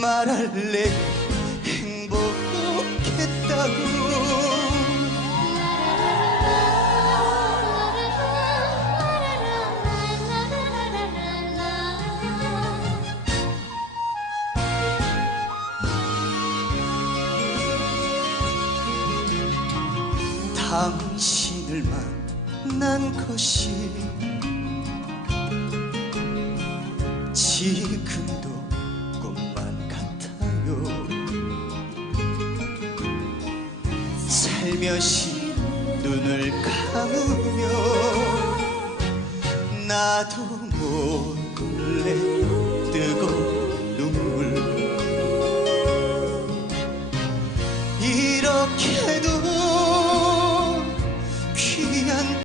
말할래 행복했다고. 당신을 만난 것이 지금도 살며시 눈을 감으며 나도 몰래 뜨거운 눈물. 이렇게